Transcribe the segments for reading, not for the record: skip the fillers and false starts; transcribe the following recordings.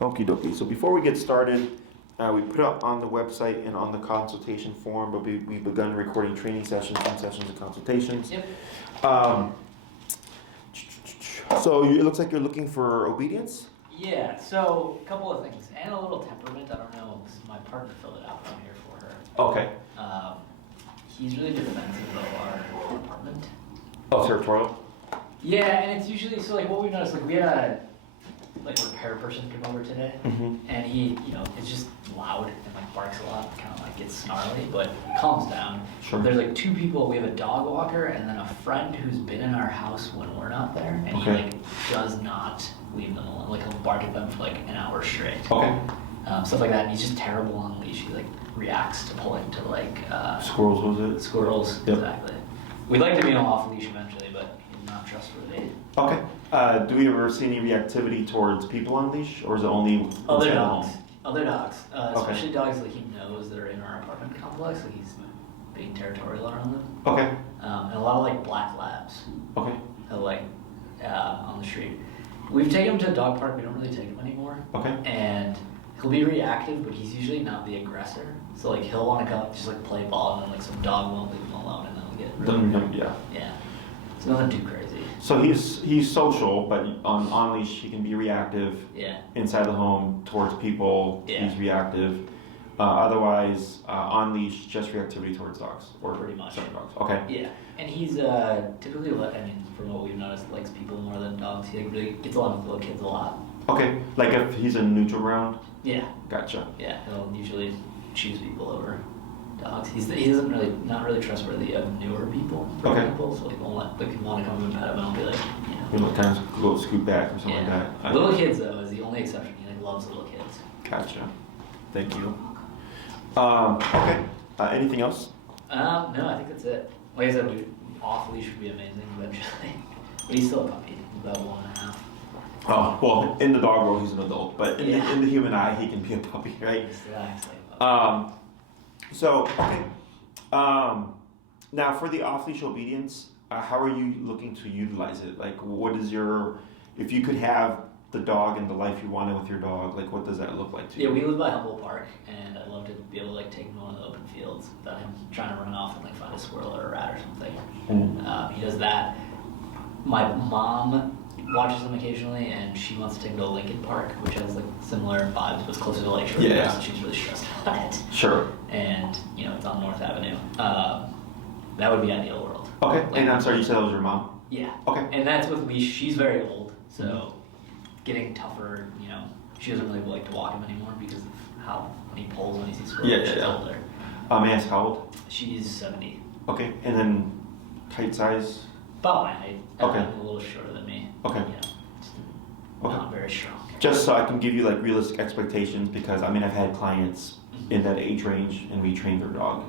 Okie dokie. So before we get started, we put up on the website and on the consultation form, but we've begun recording training sessions and sessions and consultations. Yep. So it looks like you're looking for obedience? Yeah, so a couple of things. And a little temperament. I don't know, because my partner filled it out, but I'm here for her. Okay. He's really defensive of our apartment. Oh, territorial? Yeah, and it's usually, so like what we've noticed, like we had a repair person come over today, and he, is just loud and like barks a lot, kind of like gets snarly, but calms down. Sure. There's like two people, we have a dog walker and then a friend who's been in our house when we're not there, and he like does not leave them alone. Like he'll bark at them for like an hour straight. Okay. Stuff like that, and he's just terrible on leash. He like reacts to pulling to like Squirrels, was it? Squirrels, Yep. Exactly. We'd like to be on off leash eventually, but he's not trustworthy. Okay. Do we ever see any reactivity towards people on leash, or is it only Other inside the dogs. home? Other dogs. Especially dogs that he knows that are in our apartment complex, like he's being territorial around them. Okay. And a lot of like black labs. Okay. Like on the street. We've taken him to a dog park, we don't really take him anymore. Okay. And he'll be reactive, but he's usually not the aggressor. So like he'll want to go just like play ball, and then like some dog won't leave him alone, and then he'll get really Yeah. It's nothing too crazy. So he's social, but on leash he can be reactive. Yeah. Inside the home towards people, he's reactive. Otherwise, on leash, just reactivity towards dogs or pretty much certain dogs. Okay. Yeah, and he's typically, from what we've noticed, likes people more than dogs. He like, really gets along with little kids a lot. Okay, like if he's in neutral ground. Yeah. Gotcha. Yeah, he'll usually choose people over dogs. He doesn't really not really trustworthy of newer people. For example, so like won't let the people want to come and pet him, and I'll be like, He'll kind of go scoot back or something like that. Little kids though is the only exception. He like loves little kids. Gotcha. Thank you. Okay. Anything else? No, I think that's it. Like I said, off leash would be amazing eventually. But he's still a puppy, about 1.5. Oh, well, in the dog world, he's an adult, but in the human eye, he can be a puppy, right? Exactly. So, okay. Now, for the off-leash obedience, how are you looking to utilize it? Like, what is if you could have the dog and the life you wanted with your dog, like, what does that look like to you? Yeah, we live by Humboldt Park, and I'd love to be able to like take him to one of the open fields without him trying to run off and like find a squirrel or a rat or something. He does that. My mom watches him occasionally, and she wants to take him to Lincoln Park, which has like similar vibes, but it's closer to Lakeshore. Yeah. So she's really stressed about it. Sure. And it's on North Avenue. That would be ideal world. Okay. Like, and I'm sorry, you said that was your mom? Yeah. Okay. And that's with leash. She's very old, so getting tougher. She doesn't really like to walk him anymore because of how he pulls when he sees squirrels. She's older. May I ask how old? She's 70. Okay. And then height, size? About my height. Okay. A little shorter than me. Okay. Not very strong. Just so I can give you like realistic expectations, because I've had clients in that age range and we train their dog,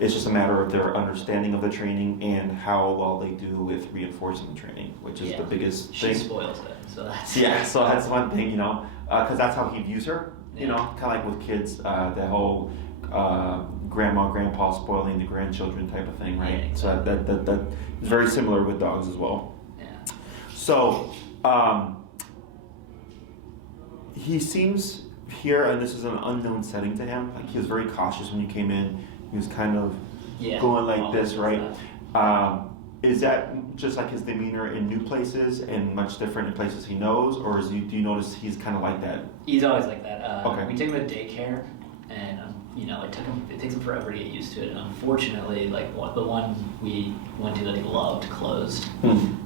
It's just a matter of their understanding of the training and how well they do with reinforcing the training, which is the biggest thing. She spoils it, so that's... Yeah, so that's one thing, because that's how he views her, kind of like with kids, the whole grandma, grandpa spoiling the grandchildren type of thing, right? Yeah, exactly. So that is very similar with dogs as well. Yeah. So, he seems here, and this is an unknown setting to him, like he was very cautious when you came in. He was kind of going like this, right? Is that just like his demeanor in new places and much different in places he knows, or do you notice he's kind of like that? He's always like that. Okay. We take him to daycare, and it takes him forever to get used to it. And unfortunately, like the one we went to that he loved closed,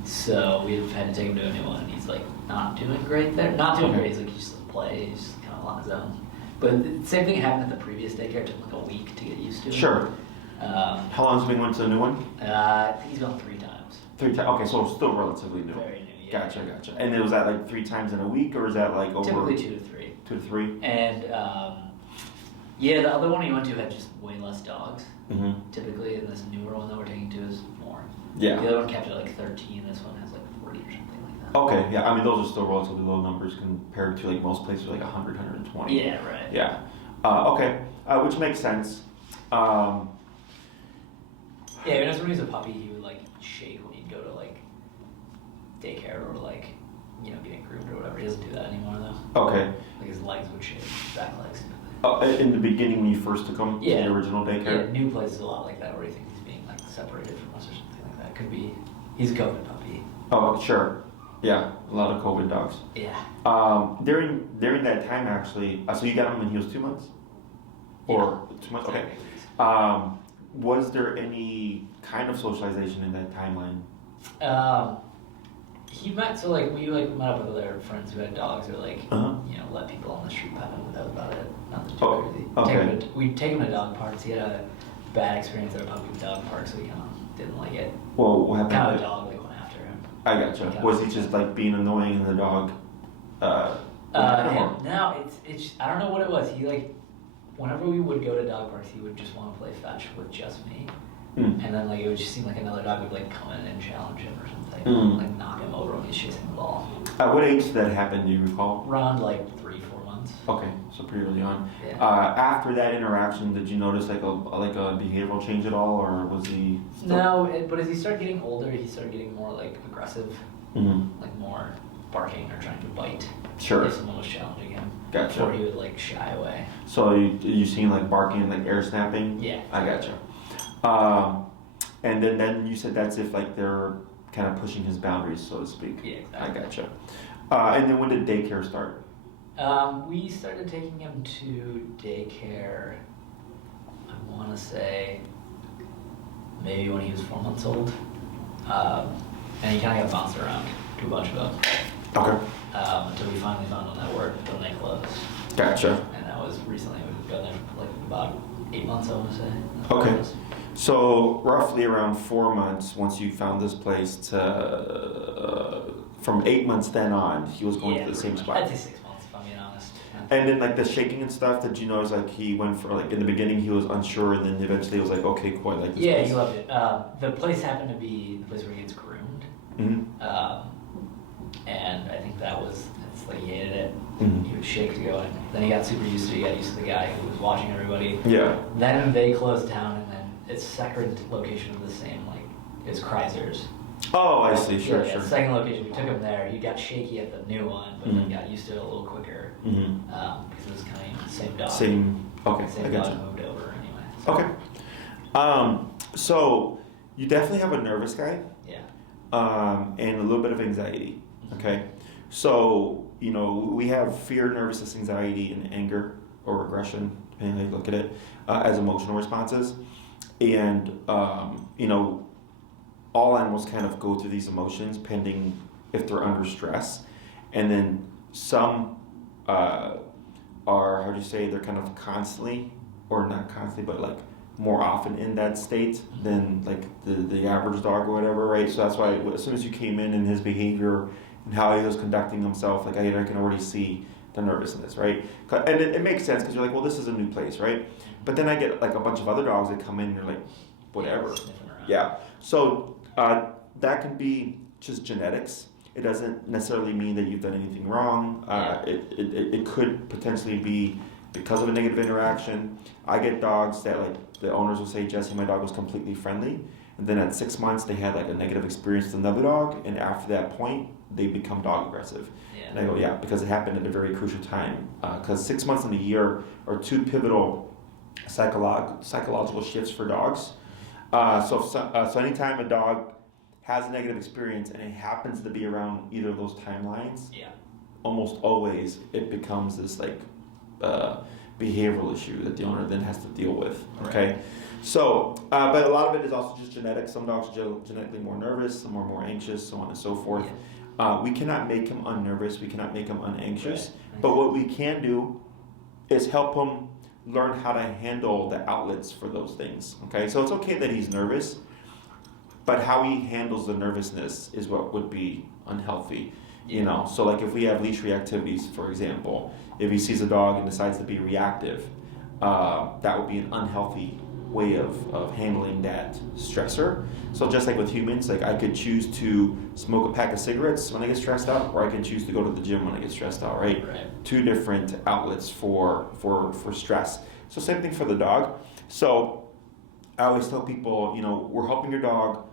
so we've had to take him to a new one, and he's like not doing great there. Not doing great. He's like, he just play. He's just kind of on his own. But the same thing happened at the previous daycare. It took like a week to get used to. Sure. How long has he been going to the new one? I think he's gone 3 times. 3 times. Okay, so still relatively new. Very new. Yeah. Gotcha. And then was that like 3 times in a week, or is that like over? Typically 2 to 3. 2 to 3. And the other one he went to had just way less dogs. Typically, and this newer one that we're taking to is more. Yeah. The other one kept it like 13. This one has like 40 or something like that. Okay. Yeah. I mean, those are still relatively low numbers compared to like most places, like 100, 120. Yeah. Right. Yeah. Okay. Which makes sense. Yeah, and as when he was a puppy, he would like shake when he'd go to like daycare or like getting groomed or whatever. He doesn't do that anymore though. Okay. Like his legs would shave, back legs. In the beginning when you first took him to the original daycare? Yeah, new place is a lot like that where he thinks he's being like separated from us or something like that. Could be, he's a COVID puppy. Oh, sure. Yeah, a lot of COVID dogs. Yeah. During that time actually, so you got him when he was 2 months? Or 2 months? Okay. Was there any kind of socialization in that timeline? He met, so like we met up with other friends who had dogs, or like let people on the street pet him, but that was about it. Nothing too crazy. Okay. We'd take him to dog parks. He had a bad experience at a puppy dog park, so he kind of didn't like it. Well, what happened? Kind of a dog like went after him. I gotcha. Was he just like being annoying and the dog? No, it's I don't know what it was. He like whenever we would go to dog parks, he would just want to play fetch with just me. And then like it would just seem like another dog would like come in and challenge him or something, like knock him over when he's chasing the ball. At what age did that happen? Do you recall? Around like 3-4 months. Okay, so pretty early on. Yeah. After that interaction, did you notice like a behavioral change at all, or was he? No, but as he started getting older, he started getting more like aggressive, like more barking or trying to bite. Sure. If someone was challenging him. Gotcha. Or he would like shy away. So you seen like barking and like air snapping? Yeah. I gotcha. And then you said that's if like they're kind of pushing his boundaries, so to speak. Yeah, exactly. I gotcha. And then when did daycare start? We started taking him to daycare, I want to say, maybe when he was 4 months old. And he kind of got bounced around to a bunch of them. Okay. Until we finally found one that worked when they closed. Gotcha. And that was recently. We've been there for like about 8 months, I want to say. Okay. So roughly around 4 months, once you found this place, to from 8 months then on, he was going to the same spot. I'd say 6 months, if I'm being honest. And then like the shaking and stuff, did you notice like he went for like in the beginning he was unsure, and then eventually he was like, okay, cool, I like this place. He loved it. The place happened to be the place where he gets groomed. And I think it's like he hated it. He would shake to go in. Then he got super used to it. He got used to the guy who was watching everybody. Yeah. Then they closed down, and then its second location was the same, like is Kreiser's. Oh, I see. Sure. Second location, we took him there. He got shaky at the new one, but then got used to it a little quicker because it was kind of the same dog. Same dog gotcha. moved over anyway. So. Okay. So you definitely have a nervous guy. Yeah. And a little bit of anxiety. Okay. So we have fear, nervousness, anxiety, and anger or aggression, depending on how you look at it, as emotional responses. And all animals kind of go through these emotions pending if they're under stress. And then some are, they're kind of constantly, or not constantly, but like more often in that state than like the average dog or whatever, right? So that's why as soon as you came in and his behavior and how he was conducting himself, like I can already see the nervousness, right? And it makes sense because you're like, well, this is a new place, right? But then I get like a bunch of other dogs that come in and you're like, whatever. Yeah. So that can be just genetics. It doesn't necessarily mean that you've done anything wrong. It could potentially be because of a negative interaction. I get dogs that like the owners will say, Jesse, my dog was completely friendly. And then at 6 months, they had like a negative experience with another dog. And after that point, they become dog aggressive. Yeah. And I go, yeah, because it happened at a very crucial time. Because 6 months in a year are two pivotal psychological shifts for dogs. So anytime a dog has a negative experience and it happens to be around either of those timelines, almost always it becomes this like behavioral issue that the owner then has to deal with. Okay. Right. So, but a lot of it is also just genetic. Some dogs are genetically more nervous, some are more anxious, so on and so forth. Yeah. We cannot make him unnervous. We cannot make him unanxious. Right. But what we can do is help him learn how to handle the outlets for those things. Okay, so it's okay that he's nervous, but how he handles the nervousness is what would be unhealthy. So like if we have leash reactivities, for example, if he sees a dog and decides to be reactive, that would be an unhealthy way of handling that stressor. So just like with humans, like I could choose to smoke a pack of cigarettes when I get stressed out, or I can choose to go to the gym when I get stressed out, right? Two different outlets for stress. So same thing for the dog. So I always tell people, we're helping your dog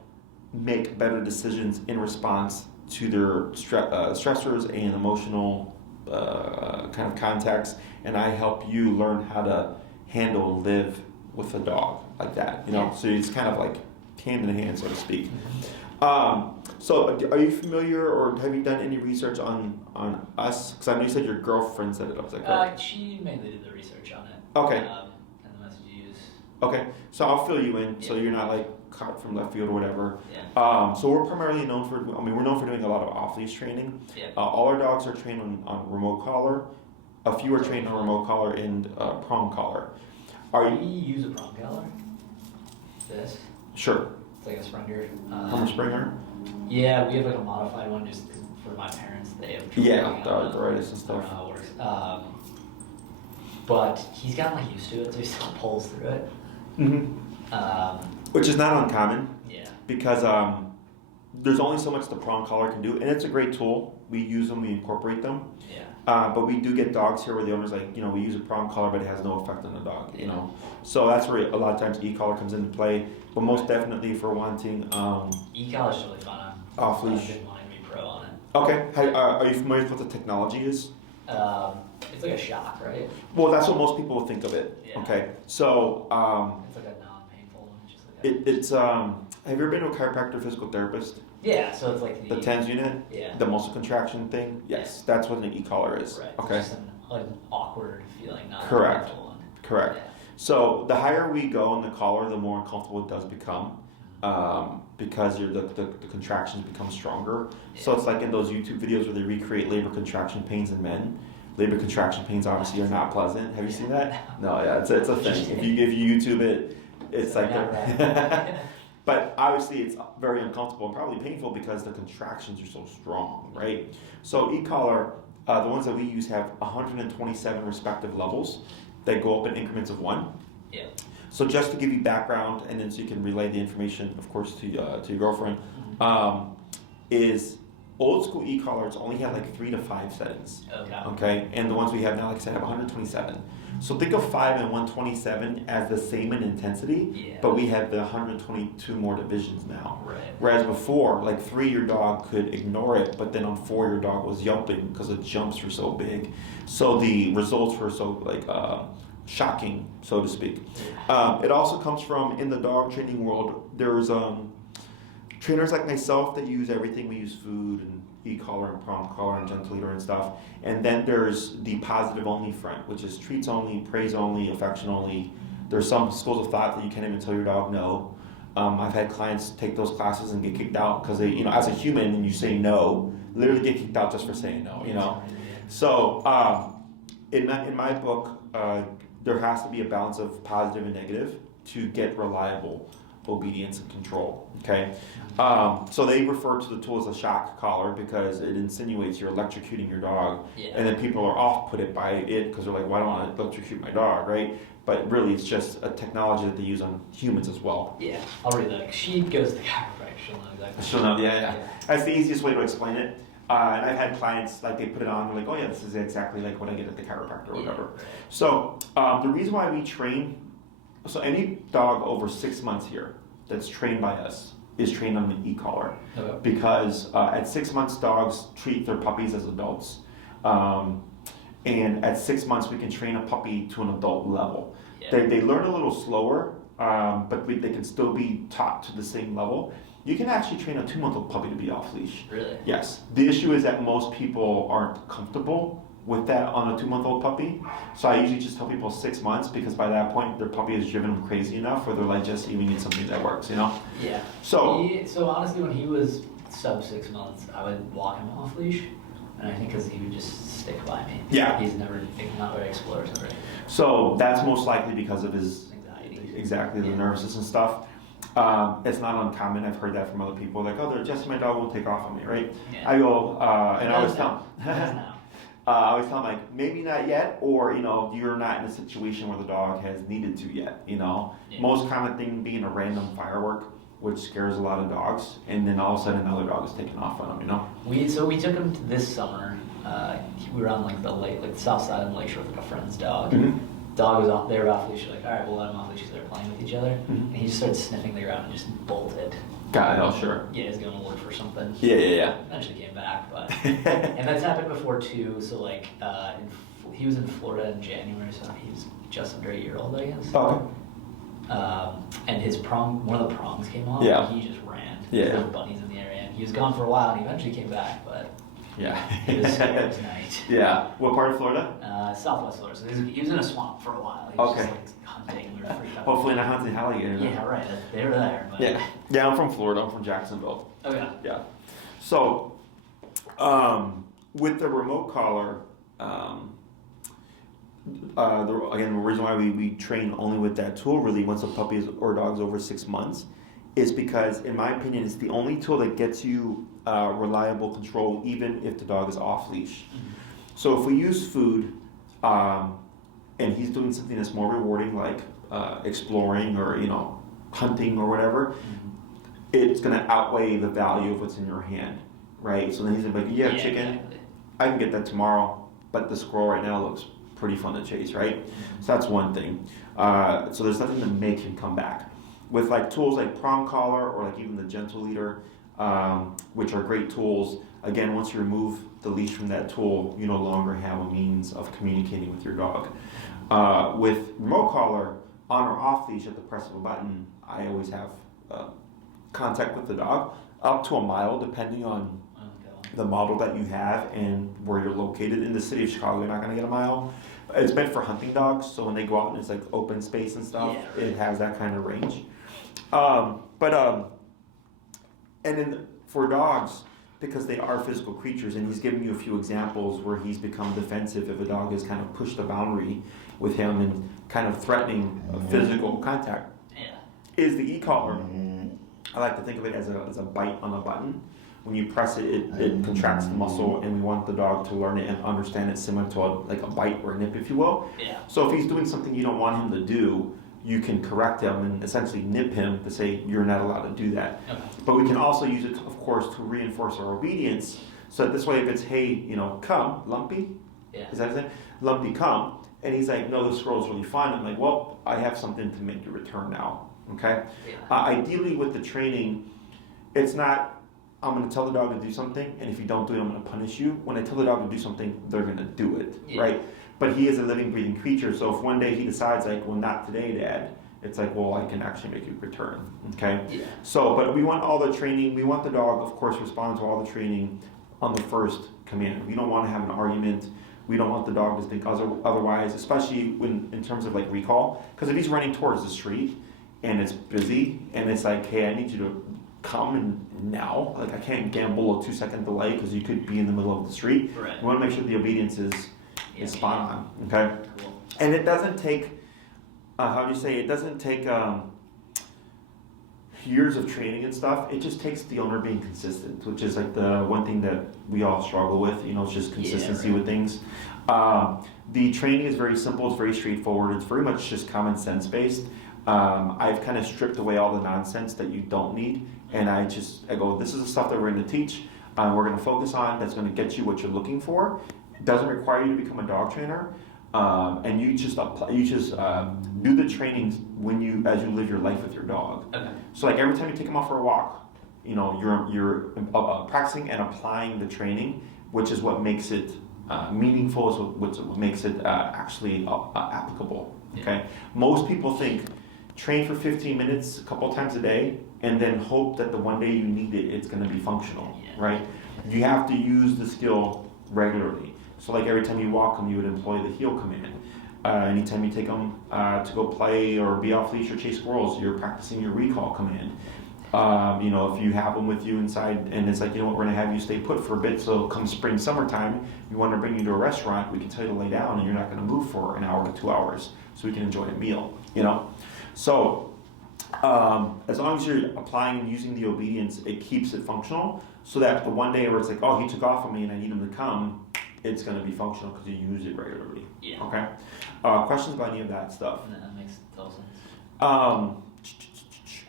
make better decisions in response to their stressors and emotional kind of contexts, and I help you learn how to handle and live with a dog like that. So it's kind of like hand in hand, so to speak. So are you familiar, or have you done any research on us? Because I know you said your girlfriend set it up. Is that correct? She mainly did the research on it. Okay. And the message you use. Okay, so I'll fill you in, so you're not like caught from left field or whatever. Yeah. So we're primarily known for, we're known for doing a lot of off-leash training. Yeah. All our dogs are trained on remote collar. A few are trained on remote collar and prong collar. Do you use a prong collar? This? Sure. It's like a Springer. From a Springer? Yeah, we have like a modified one just for my parents. They have the arthritis and stuff. I don't know how it works. But he's gotten like used to it, so he still pulls through it. Mm-hmm. Which is not uncommon. Yeah. Because there's only so much the prong collar can do, and it's a great tool. We use them, we incorporate them. Yeah. But we do get dogs here where the owner's like, we use a prong collar, but it has no effect on the dog, So that's where a lot of times e-collar comes into play, but most definitely for wanting... e-collar's really fun. Off-leash. I've been wanting to be pro on it. Okay. Are you familiar with what the technology is? It's like a shock, right? Well, that's what most people think of it. Yeah. Okay. So... it's like a non-painful one. It's have you ever been to a chiropractor or physical therapist? Yeah, so it's like the TENS unit? Yeah. The muscle contraction thing? Yes, that's what an e-collar is. Right. Okay. It's just an awkward feeling, not Correct. a painful one. Correct. Yeah. So the higher we go in the collar, the more uncomfortable it does become. Because the contractions become stronger. Yeah. So it's like in those YouTube videos where they recreate labor contraction pains in men. Labor contraction pains obviously are not pleasant. Have you seen that? No, yeah, it's a thing. If you YouTube it, it's like but obviously it's very uncomfortable and probably painful because the contractions are so strong, right? So e-collar, the ones that we use have 127 respective levels that go up in increments of 1. Yeah. So just to give you background, and then so you can relay the information, of course, to your girlfriend, is old school e-collars only had like 3 to 5 settings. Okay. And the ones we have now, like I said, have 127. So think of 5 and 127 as the same in intensity, but we have the 122 more divisions now. Right. Whereas before, like 3, your dog could ignore it, but then on 4, your dog was yelping because the jumps were so big. So the results were so like shocking, so to speak. It also comes from, in the dog training world, there's trainers like myself that use everything. We use food and e-collar and prong collar and gentle leader and stuff. And then there's the positive only front, which is treats only, praise only, affection only. There's some schools of thought that you can't even tell your dog no. I've had clients take those classes and get kicked out because they, as a human, and you say no, literally get kicked out just for saying no, So in my book, there has to be a balance of positive and negative to get reliable obedience and control. Okay, so they refer to the tool as a shock collar because it insinuates you're electrocuting your dog, and then people are off-put by it because they're like, "Why don't I electrocute my dog?" Right? But really, it's just a technology that they use on humans as well. Yeah, I'll read that. She goes to the chiropractor. She'll know exactly. She'll know. Yeah. That's the easiest way to explain it. And I've had clients, like, they put it on, they're like, "Oh yeah, this is exactly like what I get at the chiropractor or whatever." So the reason why we train, so any dog over 6 months here that's trained by us is trained on an e-collar. Okay. Because at 6 months, dogs treat their puppies as adults. And at 6 months, we can train a puppy to an adult level. Yeah. They learn a little slower, but they can still be taught to the same level. You can actually train a 2-month-old puppy to be off-leash. Really? Yes. The issue is that most people aren't comfortable with that on a 2-month-old puppy. So I usually just tell people 6 months because by that point, their puppy has driven them crazy enough where they're like, just even need something that works, Yeah. So honestly, when he was sub 6 months, I would walk him off-leash. And I think because he would just stick by me. Yeah. He's not very exploratory. So that's most likely because of his anxiety. Exactly, the nervousness and stuff. It's not uncommon. I've heard that from other people. Like, "Oh, Jesse, my dog will take off on me," right? Yeah. I go, and I always tell them, I always tell them, like, maybe not yet, or, you're not in a situation where the dog has needed to yet, Yeah. Most common thing being a random firework, which scares a lot of dogs, and then all of a sudden another dog is taking off on them, We took him this summer. We were on, like, the lake, like, the south side of the lakeshore with, like, a friend's dog. Mm-hmm. Dog was off there off leash. Like, all right, we'll let him off leash. They're playing with each other, and he just started sniffing the ground and just bolted. Got it. Oh, sure. Yeah, he's going to look for something. Yeah. Eventually came back, but and that's happened before too. So like, he was in Florida in January, so he was just under a year old, I guess. Okay. And his one of the prongs came off. Yeah. And he just ran. Yeah. There were bunnies in the area, and he was gone for a while, and he eventually came back, but. Yeah. It was night. Yeah. What part of Florida? Southwest Florida. So he was in a swamp for a while. He was Okay. just like hunting. We were freaked out. Hopefully not hunting alligator. Yeah, right. They were there. But... Yeah, I'm from Florida. I'm from Jacksonville. Oh, yeah. Yeah. So, with the remote collar, the reason why we train only with that tool really once a puppy or dog's over 6 months is because, in my opinion, it's the only tool that gets you reliable control even if the dog is off leash. Mm-hmm. So if we use food and he's doing something that's more rewarding like exploring or hunting or whatever, mm-hmm. it's going to outweigh the value of what's in your hand, right? So then he's like, yeah, chicken, exactly. I can get that tomorrow, but the squirrel right now looks pretty fun to chase, right? Mm-hmm. So that's one thing. So there's nothing to make him come back. With like tools like prong collar or like even the gentle leader, which are great tools, again, once you remove the leash from that tool, you no longer have a means of communicating with your dog. With remote collar, on or off leash at the press of a button, I always have contact with the dog up to a mile, depending on the model that you have and where you're located. In the city of Chicago, you're not going to get a mile. It's meant for hunting dogs, so when they go out and it's like open space and stuff, it has that kind of range. And then for dogs, because they are physical creatures, and he's giving you a few examples where he's become defensive if a dog has kind of pushed the boundary with him and kind of threatening physical contact, is the e-collar. I like to think of it as a bite on a button. When you press it, it contracts the muscle, and we want the dog to learn it and understand it similar to like a bite or a nip, if you will. Yeah. So if he's doing something you don't want him to do, you can correct him and essentially nip him to say you're not allowed to do that. Okay. But we can also use it, of course, to reinforce our obedience. So that this way, if it's, hey, come, Lumpy, is that his name? Lumpy, come. And he's like, no, this squirrel's really fun. I'm like, well, I have something to make you return now. Okay? Yeah. Ideally, with the training, it's not, I'm going to tell the dog to do something, and if you don't do it, I'm going to punish you. When I tell the dog to do something, they're going to do it, right? But he is a living, breathing creature, so if one day he decides, like, well, not today, Dad, it's like, well, I can actually make you return, okay? Yeah. So, but we want all the training, we want the dog, of course, respond to all the training on the first command. We don't want to have an argument. We don't want the dog to think otherwise, especially when in terms of, like, recall. Because if he's running towards the street, and it's busy, and it's like, hey, I need you to come and now, like I can't gamble a 2-second delay because you could be in the middle of the street. Right. We want to make sure the obedience is spot on, okay? Cool. And it doesn't take, it doesn't take years of training and stuff. It just takes the owner being consistent, which is like the one thing that we all struggle with, it's just consistency with things. The training is very simple, it's very straightforward, it's very much just common sense based. I've kind of stripped away all the nonsense that you don't need, and I go, this is the stuff that we're going to teach, we're going to focus on, that's going to get you what you're looking for. It doesn't require you to become a dog trainer, and you just do the trainings as you live your life with your dog. Okay. So like every time you take him out for a walk, you're practicing and applying the training, which is what makes it meaningful, is what makes it actually applicable. Okay. Yeah. Most people think train for 15 minutes a couple times a day and then hope that the one day you need it, it's going to be functional, right? You have to use the skill regularly. So like every time you walk them, you would employ the heel command. Anytime you take them to go play or be off leash or chase squirrels, you're practicing your recall command. If you have them with you inside and it's like, we're going to have you stay put for a bit, so come spring, summertime, we want to bring you to a restaurant, we can tell you to lay down and you're not going to move for an hour to 2 hours so we can enjoy a meal, So as long as you're applying and using the obedience, it keeps it functional so that the one day where it's like, oh, he took off on me and I need him to come, it's going to be functional because you use it regularly. Yeah. Okay? Questions about any of that stuff? No, that makes total sense.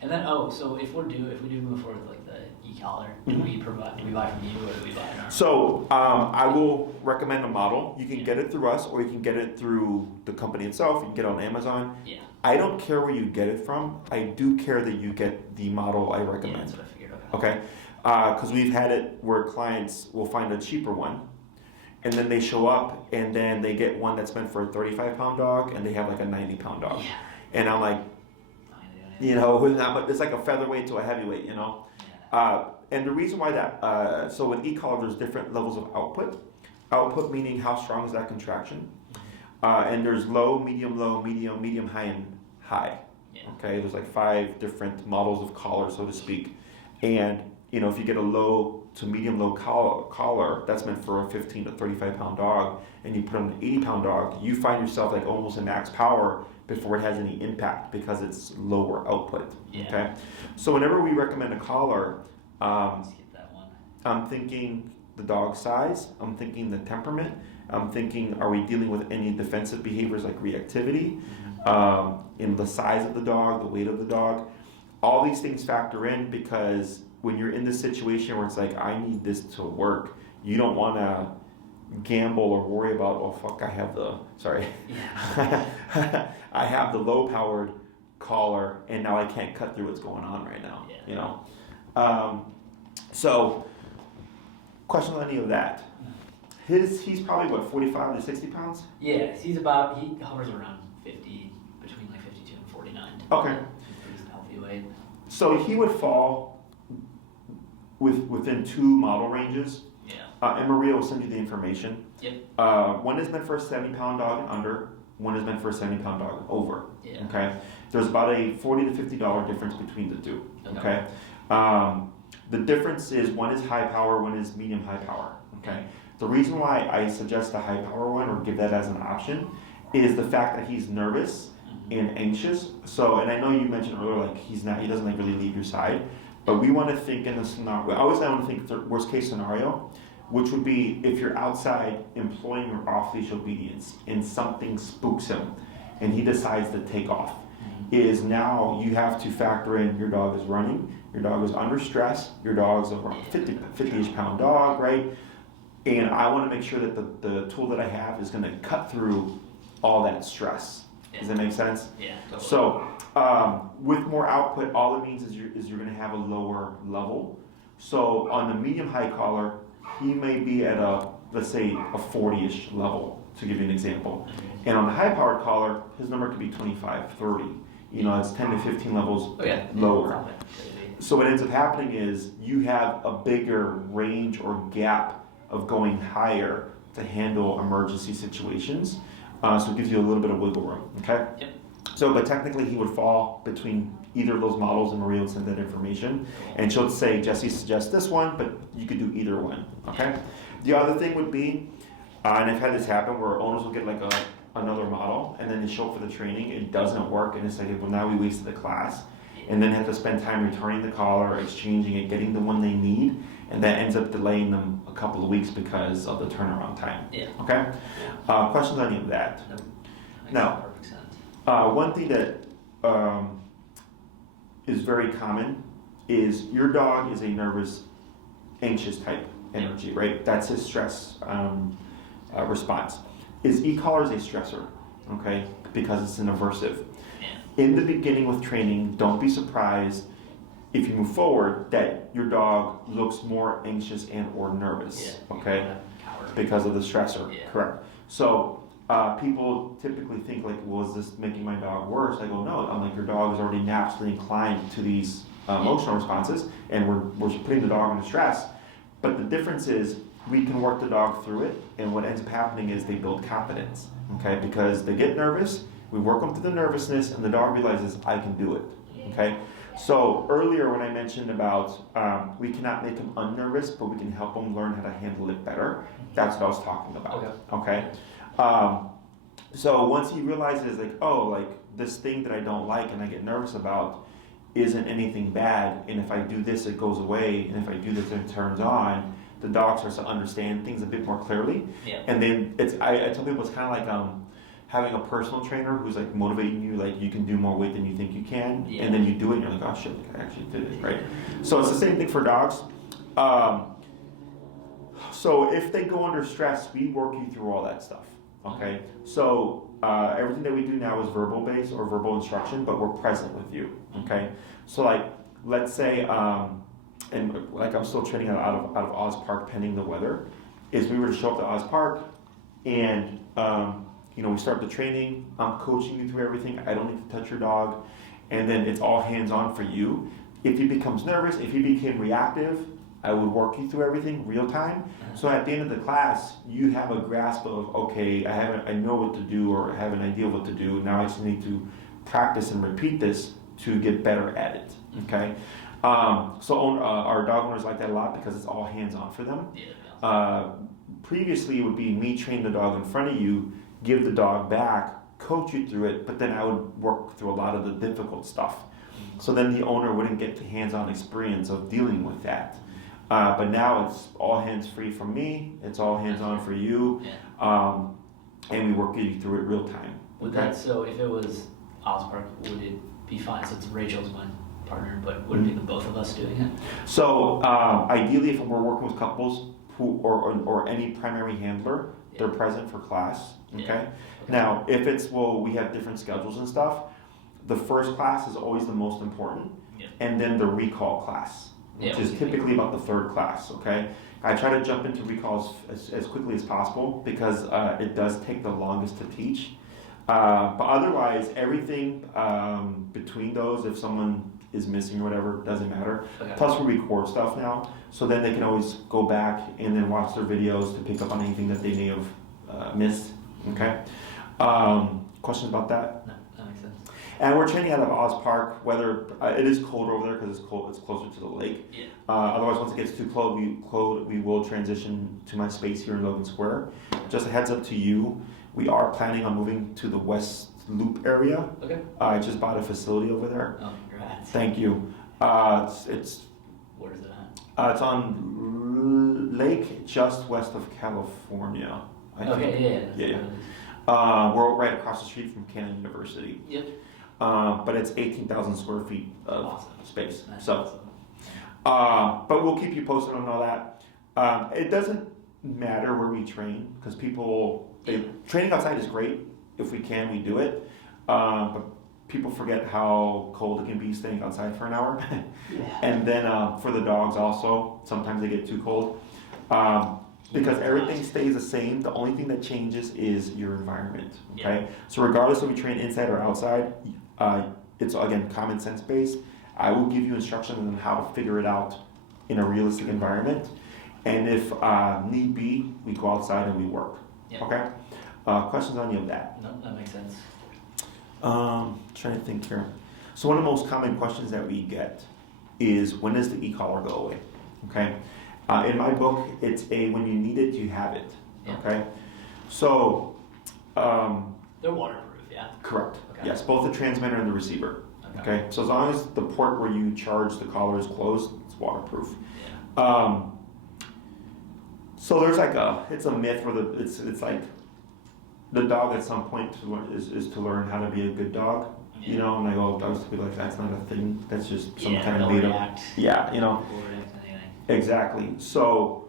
And then, so if we do move forward with like the e-collar, do we buy from you or do we buy it? So I will recommend a model. You can get it through us or you can get it through the company itself. You can get it on Amazon. Yeah. I don't care where you get it from. I do care that you get the model I recommend. Yeah, that's what I figured. Okay, because we've had it where clients will find a cheaper one, and then they show up and then they get one that's meant for a 35-pound dog, and they have like a 90-pound dog, and I'm like, it's like a featherweight to a heavyweight, and the reason why that, so with e-collar, there's different levels of output. Output meaning how strong is that contraction, and there's low, medium, high, and high. Okay, there's like 5 different models of collar, so to speak, and if you get a low to medium low collar that's meant for a 15 to 35-pound dog, and you put on an 80-pound dog, you find yourself like almost in max power before it has any impact because it's lower output. Okay, so whenever we recommend a collar, Skip that one. I'm thinking the dog size, I'm thinking the temperament, I'm thinking, are we dealing with any defensive behaviors like reactivity, in the size of the dog, the weight of the dog. All these things factor in, because when you're in this situation where it's like, I need this to work, you don't want to gamble or worry about, oh fuck, I have the low powered collar and now I can't cut through what's going on right now. So question on any of that. He's probably what, 45 to 60 pounds? Yeah, he hovers around 50, between like 52 and 49. Okay. He's a healthy weight. So he would fall within 2 model ranges. Yeah. And Maria will send you the information. Yep. One is meant for a 70-pound dog and under. One is meant for a 70-pound dog and over. Yeah. Okay. There's about a $40 to $50 difference between the 2. Okay. The difference is one is high power, one is medium high power. Okay. The reason why I suggest the high power one or give that as an option is the fact that he's nervous and anxious. So, and I know you mentioned earlier, like he doesn't like really leave your side, but we want to think in the scenario. I want to think the worst case scenario, which would be if you're outside employing your off-leash obedience and something spooks him and he decides to take off, is now you have to factor in your dog is running, your dog is under stress, your dog's a 50-ish pound dog, right? And I want to make sure that the tool that I have is going to cut through all that stress. Does that make sense? Yeah. Totally. So with more output, all it means is you're going to have a lower level. So on the medium high collar, he may be at let's say a 40-ish level, to give you an example. And on the high powered collar, his number could be 25, 30. It's 10 to 15 levels lower. So what ends up happening is you have a bigger range or gap of going higher to handle emergency situations. So it gives you a little bit of wiggle room, okay? Yep. So, but technically he would fall between either of those models, and Maria would send that information. And she'll say, Jesse suggests this one, but you could do either one, okay? The other thing would be, and I've had this happen where owners will get like another model, and then they show up for the training, it doesn't work, and it's like, well, now we wasted the class. And then have to spend time returning the collar, exchanging it, getting the one they need, and that ends up delaying them a couple of weeks because of the turnaround time. Yeah. Okay? Questions on any of that? Nope. Now, perfect sense. one thing that is very common is your dog is a nervous, anxious type energy, right? That's his stress response. Is e-collars a stressor? Okay? Because it's an aversive. In the beginning with training, don't be surprised if you move forward that your dog looks more anxious and or nervous, okay? Because of the stressor, correct. So people typically think like, well, is this making my dog worse? I go, no, I'm like, your dog is already naturally inclined to these emotional responses, and we're putting the dog under stress. But the difference is we can work the dog through it, and what ends up happening is they build confidence, okay? Because they get nervous, we work them through the nervousness, and the dog realizes, I can do it, okay? So earlier when I mentioned about we cannot make him unnervous, but we can help him learn how to handle it better, that's what I was talking about, okay? So once he realizes, like, oh, like this thing that I don't like and I get nervous about isn't anything bad, and if I do this, it goes away, and if I do this, it turns on, the dog starts to understand things a bit more clearly. Yeah. And then I tell people it's kind of like having a personal trainer who's like motivating you, like you can do more weight than you think you can, and then you do it and you're like, oh shit, I actually did it, right? So it's the same thing for dogs. So if they go under stress, we work you through all that stuff, okay? So everything that we do now is verbal based or verbal instruction, but we're present with you, okay? So like, let's say and like I'm still training out of Oz Park pending the weather, is we were to show up to Oz Park and we start the training, I'm coaching you through everything, I don't need to touch your dog, and then it's all hands on for you. If he becomes nervous, if he became reactive, I would work you through everything real time. So at the end of the class, you have a grasp of, okay, I know what to do, or I have an idea of what to do. Now I just need to practice and repeat this to get better at it. Okay. So our dog owners like that a lot because it's all hands on for them. Previously, it would be me train the dog in front of you, give the dog back, coach you through it, but then I would work through a lot of the difficult stuff. So then the owner wouldn't get the hands-on experience of dealing with that. But now it's all hands-free from me, it's all hands-on for you, and we work you through it real time. So if it was Oz Park, would it be fine? So it's Rachel's my partner, but would it be the both of us doing it? So ideally, if we're working with couples who or any primary handler, they're present for class. Okay? Now, if it's, we have different schedules and stuff, the first class is always the most important, and then the recall class, which is typically about the third class. Okay? I try to jump into recalls as quickly as possible because it does take the longest to teach. But otherwise, everything between those, if someone is missing or whatever, doesn't matter. Plus, we record stuff now, so then they can always go back and then watch their videos to pick up on anything that they may have missed. Okay. Questions about that? No, that makes sense. And we're training out of Oz Park. Whether it is cold over there because it's cold, it's closer to the lake. Otherwise, once it gets too cold, we will transition to my space here in Logan Square. Just a heads up to you, we are planning on moving to the West Loop area. Okay. I just bought a facility over there. Oh, congrats. Thank you. It's where is it at? It's on lake just west of California. I think. Yeah. We're right across the street from Canon University. Yep. But it's 18,000 square feet of space. That's so, awesome. but we'll keep you posted on all that. It doesn't matter where we train because training outside is great. If we can, we do it. But people forget how cold it can be staying outside for an hour. And then for the dogs also, sometimes they get too cold. Because everything stays the same. The only thing that changes is your environment. Okay. So regardless if we train inside or outside, it's again common sense based. I will give you instructions on how to figure it out in a realistic environment. And if need be, we go outside and we work. Okay. Questions on any of that? No, that makes sense. Trying to think here. So one of the most common questions that we get is, when does the e-collar go away? Okay. In my book, it's when you need it, you have it. Okay. So. They're waterproof, yeah? Correct. Okay. Yes, both the transmitter and the receiver. Okay. So as long as the port where you charge the collar is closed, it's waterproof. So there's it's a myth where it's like the dog at some point is to learn how to be a good dog. And I go, dogs to be like, that's not a thing. That's just some kind of made up. Yeah, Exactly. So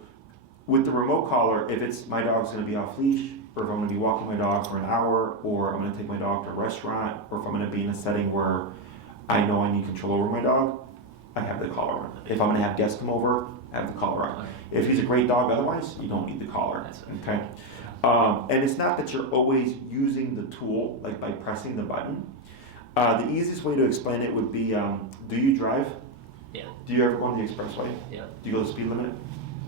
with the remote collar, if it's my dog's going to be off leash, or if I'm going to be walking my dog for an hour, or I'm going to take my dog to a restaurant, or if I'm going to be in a setting where I know I need control over my dog, I have the collar on. If I'm going to have guests come over, I have the collar on. If he's a great dog otherwise, you don't need the collar. Okay. And it's not that you're always using the tool, like by pressing the button. The easiest way to explain it would be, do you drive? Yeah. Do you ever go on the expressway? Yeah. Do you go the speed limit?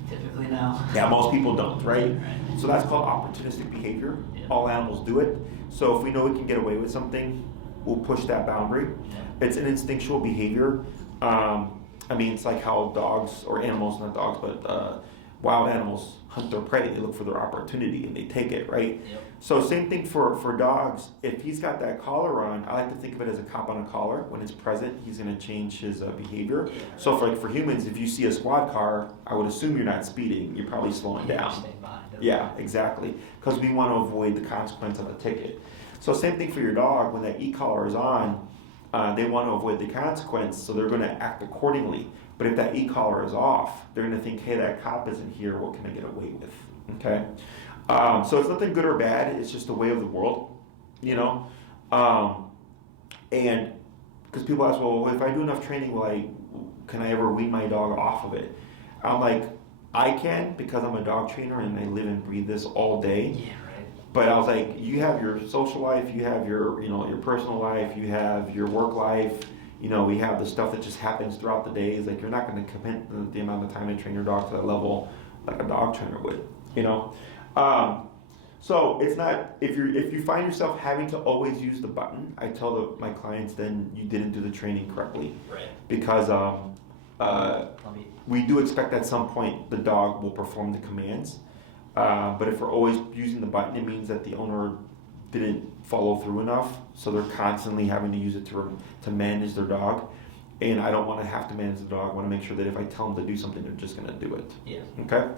Typically no. Yeah, most people don't, right? So that's called opportunistic behavior. All animals do it. So if we know we can get away with something, we'll push that boundary. It's an instinctual behavior. It's like how dogs, or animals, not dogs, but wild animals hunt their prey. They look for their opportunity and they take it, right? So same thing for dogs. If he's got that collar on, I like to think of it as a cop on a collar. When it's present, he's going to change his behavior. So for humans, if you see a squad car, I would assume you're not speeding. You're probably slowing down. Yeah, exactly. Because we want to avoid the consequence of a ticket. So same thing for your dog. When that e-collar is on, they want to avoid the consequence, so they're going to act accordingly. But if that e-collar is off, they're going to think, hey, that cop isn't here, what can I get away with? Okay? So it's nothing good or bad, it's just the way of the world, And because people ask, well, if I do enough training, can I ever wean my dog off of it? I'm like, I can, because I'm a dog trainer and I live and breathe this all day. Yeah, right. But I was like, you have your social life, you have your, your personal life, you have your work life, we have the stuff that just happens throughout the day. It's like, you're not going to commit the amount of time to train your dog to that level like a dog trainer would, So it's not, if you find yourself having to always use the button, I tell my clients then you didn't do the training correctly. Right. Because we do expect at some point the dog will perform the commands. But if we're always using the button, it means that the owner didn't follow through enough. So they're constantly having to use it to manage their dog. And I don't want to have to manage the dog. I want to make sure that if I tell them to do something, they're just going to do it. Yeah. Okay?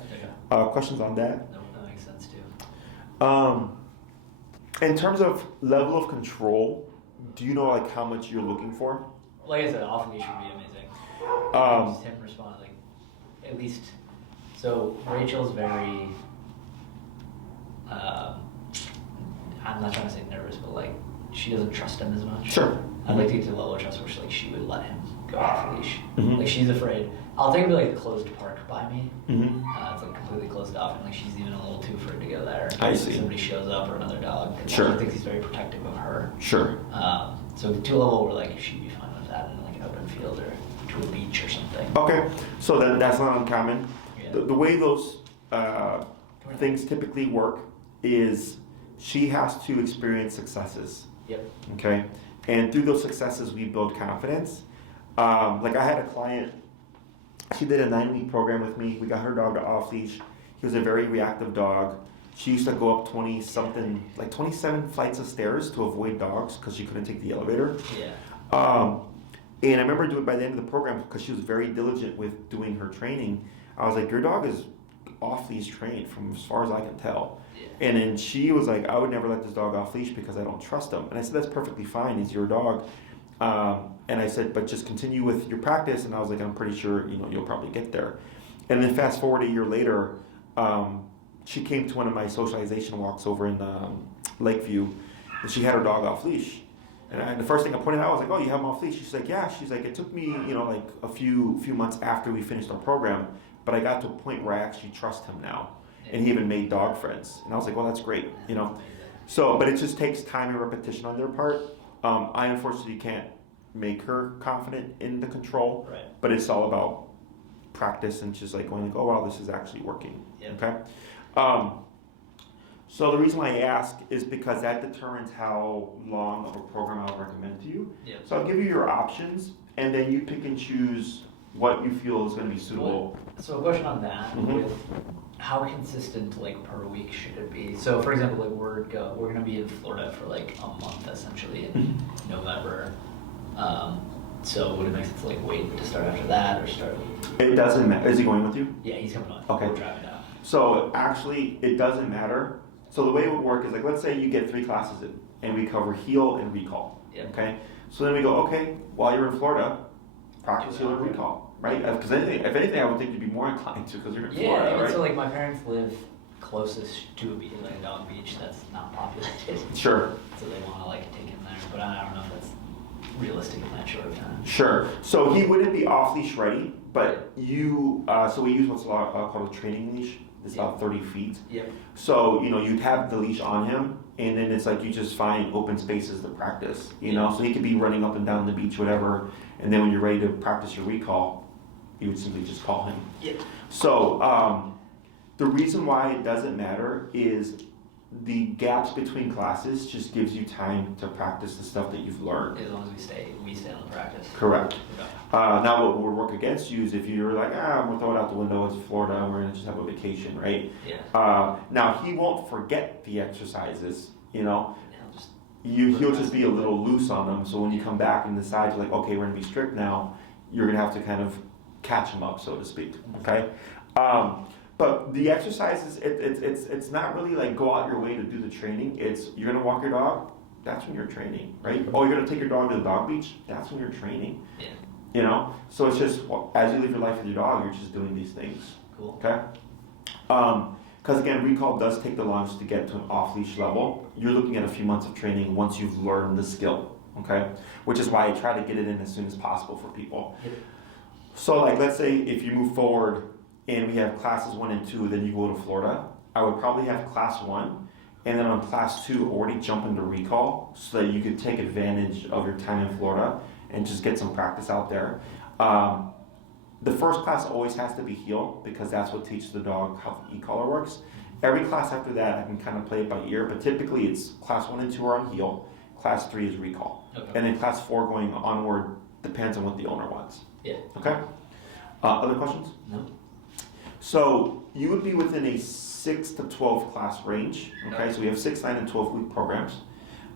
Questions on that? No, that makes sense too. In terms of level of control, do you know like how much you're looking for? Like I said, Off-Leash would be amazing. Just him responding, at least. So Rachel's very. I'm not trying to say nervous, but like she doesn't trust him as much. Sure. I'd like to get to the level of trust where she would let him go off leash. Mm-hmm. Like she's afraid. I'll take her to like a closed park by me. Mm-hmm. It's like completely closed off, and like she's even a little too afraid to go there. I see. If somebody shows up or another dog. Sure. I think he's very protective of her. Sure. So to a level where like she'd be fine with that in like an open field or to a beach or something. Okay, so then that's not uncommon. Yeah. The way those things typically work is she has to experience successes. Yep. Okay, and through those successes we build confidence. Like I had a client, she did a 9-week program with me. We got her dog to Off-Leash. He was a very reactive dog. She used to go up 27 flights of stairs to avoid dogs because she couldn't take the elevator. Yeah. And I remember by the end of the program, because she was very diligent with doing her training, I was like, your dog is off-leash trained from as far as I can tell. Yeah. And then she was like, I would never let this dog off-leash because I don't trust him. And I said, that's perfectly fine. He's your dog. And I said, but just continue with your practice. And I was like, I'm pretty sure you'll probably get there. And then fast forward a year later, she came to one of my socialization walks over in Lakeview, and she had her dog off-leash. And the first thing I pointed out, I was like, oh, you have him off-leash? She's like, yeah. She's like, it took me, like a few months after we finished our program, but I got to a point where I actually trust him now. And he even made dog friends. And I was like, well, that's great, So, but it just takes time and repetition on their part. I unfortunately can't make her confident in the control, right. But it's all about practice and just like going like, oh, wow, this is actually working, okay? So the reason why I ask is because that determines how long of a program I'll recommend to you. Yep. So I'll give you your options, and then you pick and choose what you feel is going to be suitable. So a question on that, Mm-hmm. with how consistent like per week should it be? So for example, like we're going to be in Florida for like a month essentially in November. So would it make sense to like wait to start after that or start? It doesn't matter. Is he going with you? Yeah, he's coming on. Okay. We're driving down. So actually, it doesn't matter. So the way it would work is like, let's say you get 3 classes in, and we cover heel and recall. Yep. Okay. So then we go, okay, while you're in Florida, practice heel and recall, right? Because if anything, I would think you'd be more inclined to because you're in Florida, right? So like my parents live closest to a beach, like a dog beach that's not populated. Sure. So they want to like take him there, but I don't know if that's realistic in that short of time. Sure. So he wouldn't be off-leash ready, but you, so we use what's called a training leash. It's about 30 feet. Yep. So, you'd have the leash on him, and then it's like you just find open spaces to practice, So he could be running up and down the beach, whatever, and then when you're ready to practice your recall, you would simply just call him. Yep. So, the reason why it doesn't matter is the gaps between classes just gives you time to practice the stuff that you've learned. As long as we stay on the practice. Correct. Okay. Now what would work against you is if you're like, I'm going to throw it out the window, it's Florida, and we're going to just have a vacation, right? Yeah. Now he won't forget the exercises, He'll He'll just be a little loose on them, so when you come back and decide, you're like, okay, we're going to be strict now, you're going to have to kind of catch him up, so to speak, okay? But the exercises, it's not really like go out your way to do the training. It's you're going to walk your dog, that's when you're training, right? Oh, you're going to take your dog to the dog beach, that's when you're training. Yeah. So it's just, as you live your life with your dog, you're just doing these things. Cool. Okay? Because again, recall does take the longest to get to an off-leash level. You're looking at a few months of training once you've learned the skill, okay? Which is why I try to get it in as soon as possible for people. Yep. So like, let's say if you move forward and we have classes 1 and 2, then you go to Florida, I would probably have class 1, and then on class 2 already jump into recall so that you could take advantage of your time in Florida and just get some practice out there. The first class always has to be heel because that's what teaches the dog how the e-collar works. Every class after that, I can kind of play it by ear, but typically it's class 1 and 2 are on heel, class 3 is recall. Okay. And then class 4 going onward depends on what the owner wants. Yeah. Okay? Other questions? No. So you would be within a 6 to 12 class range. Okay, so we have 6, 9, and 12 week programs.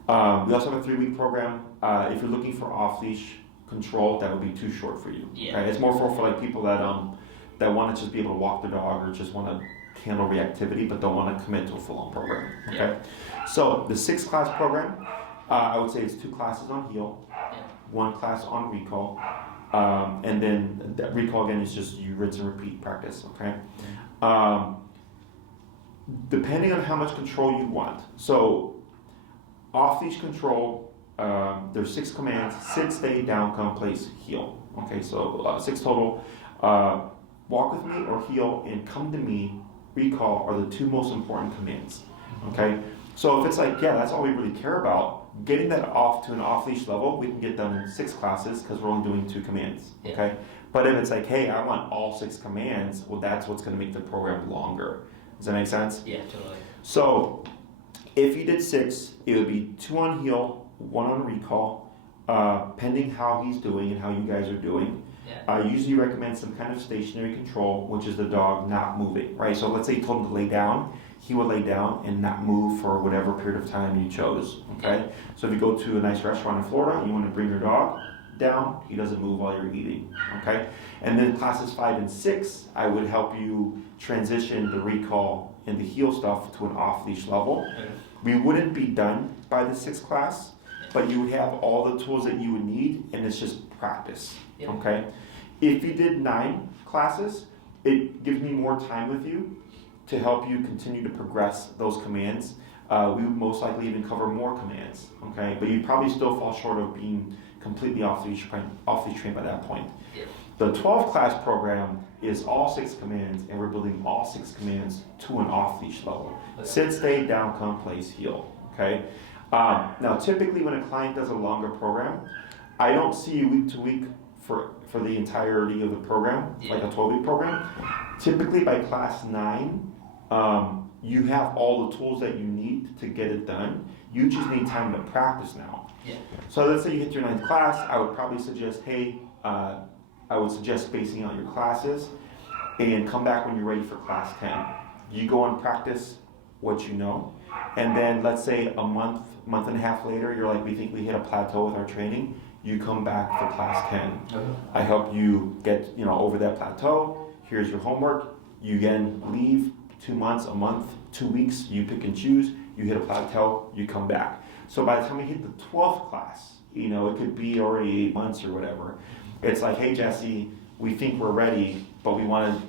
We also have a 3-week program. If you're looking for off-leash control, that would be too short for you. Yeah. Okay? It's more for like people that want to just be able to walk their dog or just want to handle reactivity but don't want to commit to a full-on program. Okay, yeah. So the 6 class program, I would say it's 2 classes on heel, 1 class on recall, and then that recall again is just you rinse and repeat practice. Okay, depending on how much control you want. So off-leash control, there's 6 commands: sit, stay, down, come, place, heel. Okay, so 6 total. Walk with me or heel and come to me, recall are the 2 most important commands. Okay, so if it's like, yeah, that's all we really care about, getting that off to an off-leash level, we can get done in 6 classes because we're only doing 2 commands. Okay, but if it's like, hey, I want all 6 commands, well, that's what's going to make the program longer. Does that make sense? Yeah, totally. So if you did 6, it would be 2 on heel, 1 on recall, pending how he's doing and how you guys are doing. Yeah. I usually recommend some kind of stationary control, which is the dog not moving, right? So let's say you told him to lay down, he would lay down and not move for whatever period of time you chose, okay? So if you go to a nice restaurant in Florida and you want to bring your dog down, he doesn't move while you're eating, okay? And then classes 5 and 6, I would help you transition the recall and the heel stuff to an off-leash level. Okay. We wouldn't be done by the 6th class, but you would have all the tools that you would need, and it's just practice, okay? If you did 9 classes, it gives me more time with you to help you continue to progress those commands. We would most likely even cover more commands, okay? But you'd probably still fall short of being completely off-leash trained by that point. Yeah. The 12 class program is all 6 commands, and we're building all 6 commands to an off-leash level. Okay. Sit, stay, down, come, place, heel, okay? Now, typically when a client does a longer program, I don't see you week to week for the entirety of the program, like a 12-week program. Typically by class 9, you have all the tools that you need to get it done. You just need time to practice now. Yeah. So let's say you hit your 9th class, I would probably suggest, hey, I would suggest spacing out your classes and come back when you're ready for class 10. You go and practice what you know, and then let's say a month and a half later, you're like, we think we hit a plateau with our training. You come back for class 10. Okay. I help you get over that plateau. Here's your homework. You again leave 2 months, a month, 2 weeks. You pick and choose. You hit a plateau. You come back. So by the time we hit the 12th class, it could be already 8 months or whatever. It's like, hey Jesse, we think we're ready, but we want to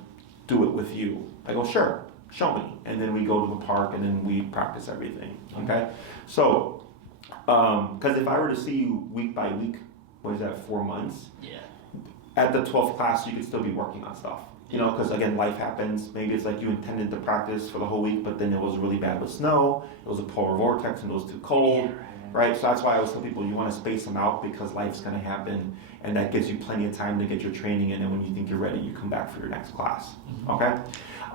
do it with you. I go, sure, show me. And then we go to the park and then we practice everything. Okay? So, because if I were to see you week by week, what is that, 4 months? Yeah. At the 12th class, you could still be working on stuff. Because again, life happens. Maybe it's like you intended to practice for the whole week, but then it was really bad with snow. It was a polar vortex and it was too cold. Yeah, right? So that's why I always tell people you want to space them out because life's going to happen, and that gives you plenty of time to get your training in, and when you think you're ready, you come back for your next class. Mm-hmm. Okay?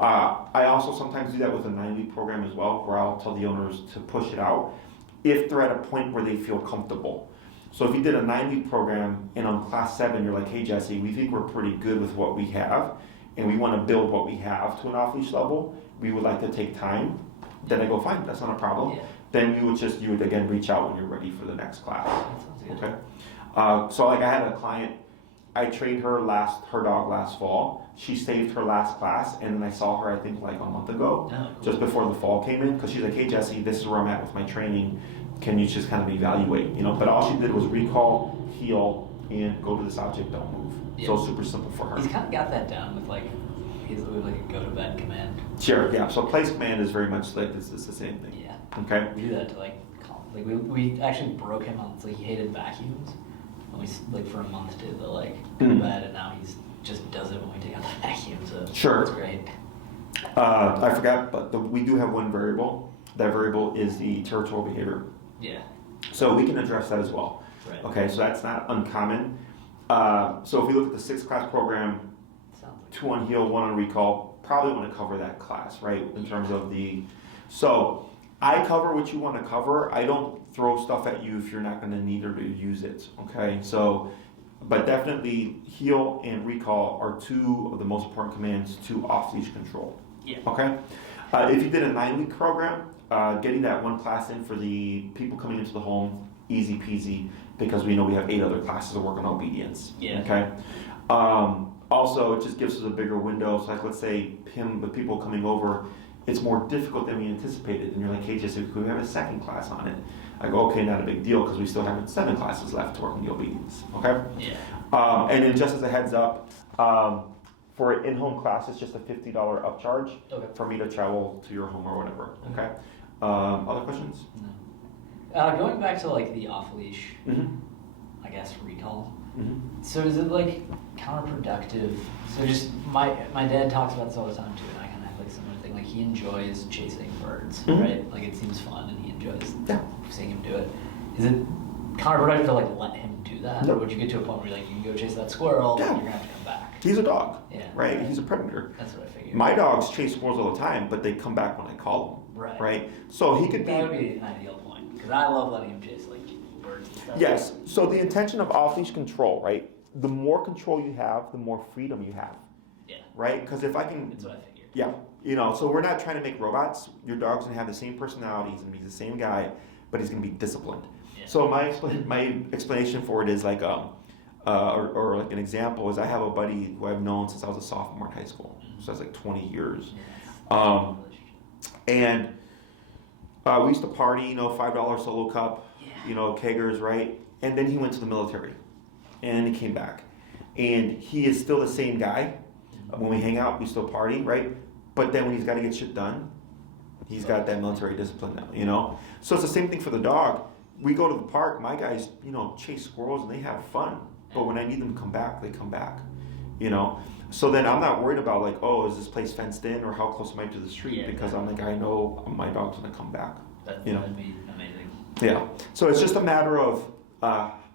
I also sometimes do that with a 9-week program as well, where I'll tell the owners to push it out if they're at a point where they feel comfortable. So if you did a 9-week program and on class 7 you're like, hey Jesse, we think we're pretty good with what we have and we want to build what we have to an off-leash level, we would like to take time, then I go, fine, that's not a problem. Yeah. Then you would again reach out when you're ready for the next class. Okay. So like I had a client, I trained her dog last fall. She saved her last class, and then I saw her I think like a month ago, just before the fall came in, because she's like, hey Jesse, this is where I'm at with my training. Can you just kind of evaluate, But all she did was recall, heel, and go to this object, don't move. Yeah. So super simple for her. He's kind of got that down with he's like a go to bed command. Sure, yeah. So place command is very much like this is the same thing. Yeah. Okay. We do that to calm. We actually broke him on. He hated vacuums, and we for a month did the go to bed, and now he's just does it when we take out the vacuum, so sure. it's great. I forgot, but we do have one variable. That variable is the territorial behavior. Yeah. So we can address that as well. Right. Okay, so that's not uncommon. So if we look at the 6-class program, Sounds 2 on heel, 1 on recall, probably want to cover that class, right? In terms of so I cover what you want to cover. I don't throw stuff at you if you're not going to need or to use it, okay? So, but definitely heel and recall are 2 of the most important commands to off-leash control. Yeah. Okay? If you did a 9-week program, getting that 1 class in for the people coming into the home, easy peasy, because we know we have 8 other classes that work on obedience. Yeah. Okay? Also, it just gives us a bigger window. So like, let's say with people coming over, it's more difficult than we anticipated. And you're like, hey, Jessica, could we have a 2nd class on it? I go, okay, not a big deal, because we still have 7 classes left to work on the obedience. Okay? Yeah. And then just as a heads up, for in-home class, it's just a $50 upcharge for me to travel to your home or whatever. Okay? Other questions? No. Going back to like the off-leash, I guess recall. So is it like counterproductive? So just my dad talks about this all the time too, and I kind of have like a similar thing. Like he enjoys chasing birds, right? Like it seems fun, and he enjoys seeing him do it. Is it counterproductive to like let him do that, or would you get to a point where you're like, you can go chase that squirrel, and you're gonna have to come back? He's a dog, yeah, right? He's a predator. That's what I figured. My dogs chase squirrels all the time, but they come back when I call them, right? So he could That would be an ideal point, because I love letting him chase like birds and stuff. Yes. So the intention of off-leash control, right? The more control you have, the more freedom you have. Yeah. Right? Because if I can. That's what I figured. Yeah. So we're not trying to make robots. Your dog's gonna have the same personality. He's gonna be the same guy, but he's gonna be disciplined. Yeah. So my explanation for it is like, or like an example is I have a buddy who I've known since I was a sophomore in high school. So that's like 20 years. And we used to party, $5 solo cup, kegers, right? And then he went to the military, and he came back, and he is still the same guy. When we hang out, we still party, right? But then when he's got to get shit done, he's got that military discipline now, So it's the same thing for the dog. We go to the park, my guys, chase squirrels and they have fun. But when I need them to come back, they come back, So then I'm not worried about like, oh, is this place fenced in or how close am I to the street? Because I'm like, I know my dog's gonna come back. That would be amazing. Yeah. So it's just a matter of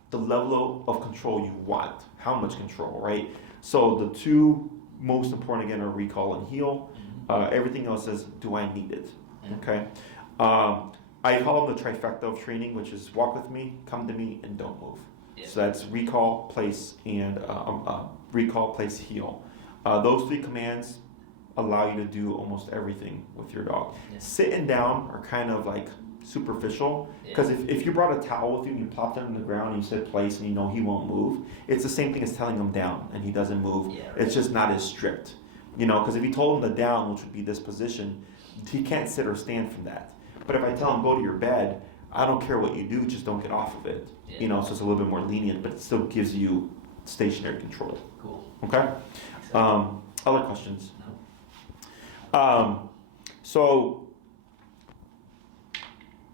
the level of control you want, how much control, right? So the 2 most important again are recall and heel. Everything else is, do I need it? Okay. I call them the trifecta of training, which is walk with me, come to me, and don't move. Yeah. So that's recall, place, and recall, place, heel. Those 3 commands allow you to do almost everything with your dog. Yeah. Sitting down are kind of like superficial, because if you brought a towel with you and you plopped it on the ground and you said place and he won't move, it's the same thing as telling him down and he doesn't move. Yeah, right. It's just not as strict, because if you told him the down, which would be this position, he can't sit or stand from that. But if I tell him go to your bed, I don't care what you do, just don't get off of it. So it's a little bit more lenient, but it still gives you stationary control. Cool. Okay. Other questions? No. So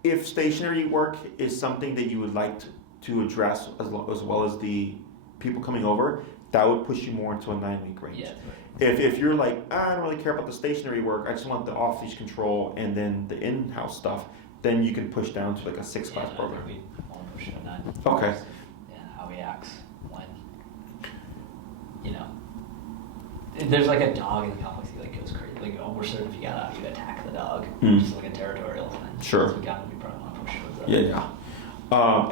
if stationary work is something that you would like to address as well as the people coming over, that would push you more into a 9-week range. Yeah, right. If you're like, I don't really care about the stationary work, I just want the off-leash control and then the in-house stuff, then you can push down to like a 6-class program. We won't push to a 9. Okay. Yeah, how he acts when, there's like a dog in the complex, he like goes crazy. Like, we're certain if you got out, you'd attack the dog. Just like a territorial thing. Sure. So we probably want to push towards that. Yeah.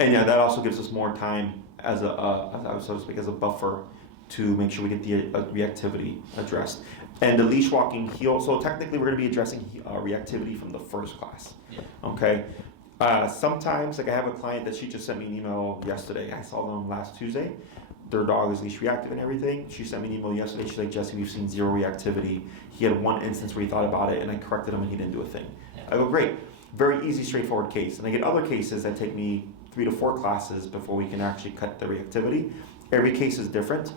And that also gives us more time as so to speak, as a buffer to make sure we get the reactivity addressed. And the leash walking heel, so technically we're going to be addressing reactivity from the first class. Yeah. Okay. Sometimes, like I have a client that she just sent me an email yesterday. I saw them last Tuesday. Their dog is leash reactive and everything. She sent me an email yesterday. She's like, Jesse, we've seen 0 reactivity. He had 1 instance where he thought about it and I corrected him and he didn't do a thing. Yeah. I go, great. Very easy, straightforward case. And I get other cases that take me 3 to 4 classes before we can actually cut the reactivity. Every case is different.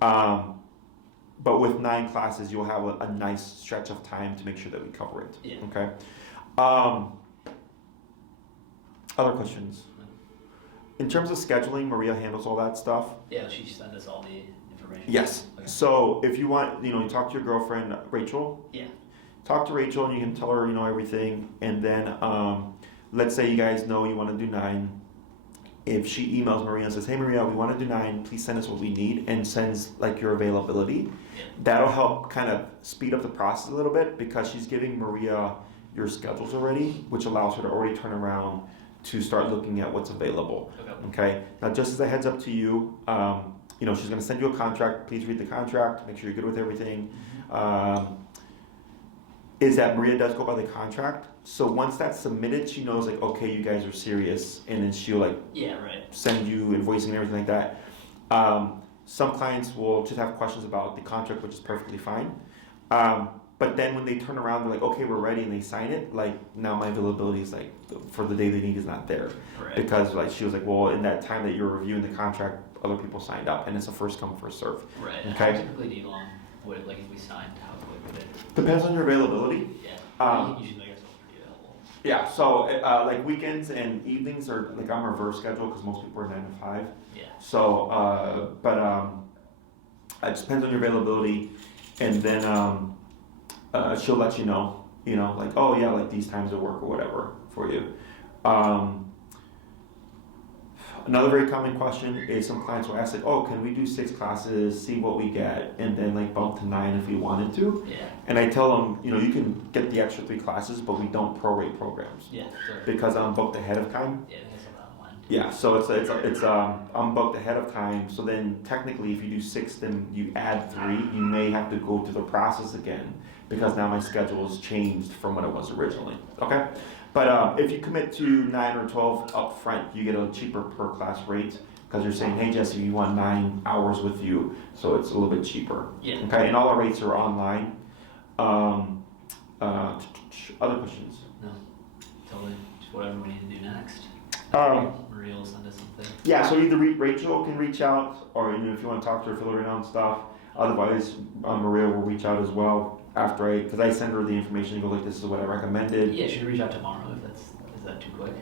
But with 9 classes, you'll have a nice stretch of time to make sure that we cover it. Yeah. Okay. Other questions? In terms of scheduling, Maria handles all that stuff. Yeah, she sent us all the information. information? Yes. Okay. So if you want, you talk to your girlfriend, Rachel. Yeah. Talk to Rachel and you can tell her, everything. And then let's say you guys know you want to do 9. If she emails Maria and says, hey Maria, we want to do 9, please send us what we need, and sends like your availability, that'll help kind of speed up the process a little bit, because she's giving Maria your schedules already, which allows her to already turn around to start looking at what's available. Okay. Now, just as a heads up to you, she's going to send you a contract. Please read the contract. Make sure you're good with everything. Is that Maria does go by the contract. So once that's submitted, she knows like, okay, you guys are serious, and then she'll like send you invoicing and everything like that. Some clients will just have questions about the contract, which is perfectly fine. But then when they turn around, they're like, okay, we're ready, and they sign it, like now my availability is like for the day they need is not there. Right. Because like she was like, well, in that time that you're reviewing the contract, other people signed up, and it's a first come, first serve. Right. Okay. How typically do you long would, like if we signed, how quick would it? Depends on your availability. Yeah. Usually make yourself pretty available. Yeah. So like weekends and evenings are like I'm reverse schedule because most people are 9 to 5. Yeah. So it depends on your availability, and then she'll let you know, like, oh yeah, like these times will work or whatever for you. Another very common question is some clients will ask like, oh, can we do 6 classes, see what we get, and then like bump to 9 if we wanted to? Yeah. And I tell them, you can get the extra 3 classes, but we don't prorate programs. Yeah. Sure. Because I'm booked ahead of time. Yeah, that's about one. Yeah. So it's I'm booked ahead of time. So then technically, if you do 6, then you add 3. You may have to go through the process again, because now my schedule has changed from what it was originally. Okay. But if you commit to 9 or 12 up front, you get a cheaper per class rate, because you're saying, hey Jesse, you want 9 hours with you, so it's a little bit cheaper. Yeah. Okay, and all our rates are online. Other questions? No, totally. Just whatever we need to do next. Maria will send us something. Yeah, so either Rachel can reach out, or if you want to talk to her, fill her in on stuff. Otherwise, Maria will reach out as well after because I send her the information and go like, this is what I recommended. Yeah, should reach out tomorrow if is that too quick?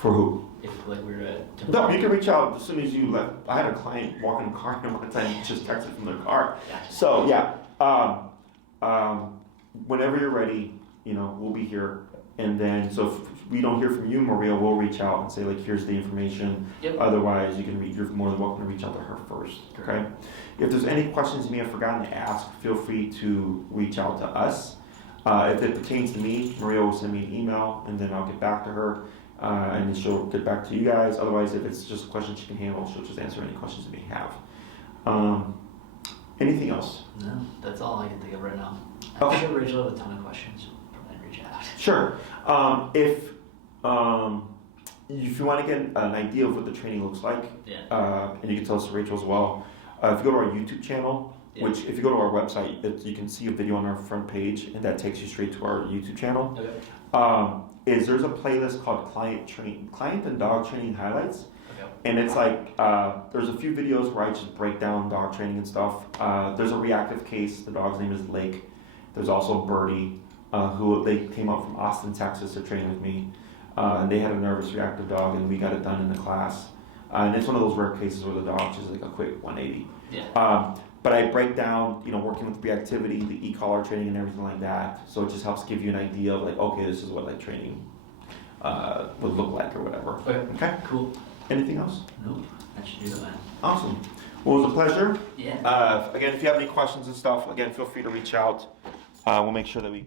For who? If like we were at No, you can reach out as soon as you left. I had a client walk in the car and one time just texted from their car. Gotcha. So yeah, whenever you're ready, we'll be here. And then, so if we don't hear from you, Maria will reach out and say like, here's the information. Yep. Otherwise, you're more than welcome to reach out to her first. Okay. If there's any questions you may have forgotten to ask, feel free to reach out to us. If it pertains to me, Maria will send me an email, and then I'll get back to her, and then she'll get back to you guys. Otherwise, if it's just a question she can handle, she'll just answer any questions you may have. Anything else? No, that's all I can think of right now. Okay. I'm sure Rachel will have a ton of questions. Reach out. Sure. If you want to get an idea of what the training looks like, and you can tell us to Rachel as well, if you go to our YouTube channel, which if you go to our website, you can see a video on our front page, and that takes you straight to our YouTube channel. Okay. There's a playlist called Client and Dog Training Highlights. Okay. And it's like, there's a few videos where I just break down dog training and stuff. There's a reactive case. The dog's name is Lake. There's also Birdie, who they came up from Austin, Texas to train with me. And they had a nervous reactive dog, and we got it done in the class. And it's one of those rare cases where the dog just like a quick 180. Yeah. But I break down, working with reactivity, the e-collar training and everything like that. So it just helps give you an idea of like, okay, this is what like training would look like or whatever. Okay. Cool. Anything else? Nope. That should do it, man. Awesome. Well, it was a pleasure. Yeah. Again, if you have any questions and stuff, again, feel free to reach out. We'll make sure that we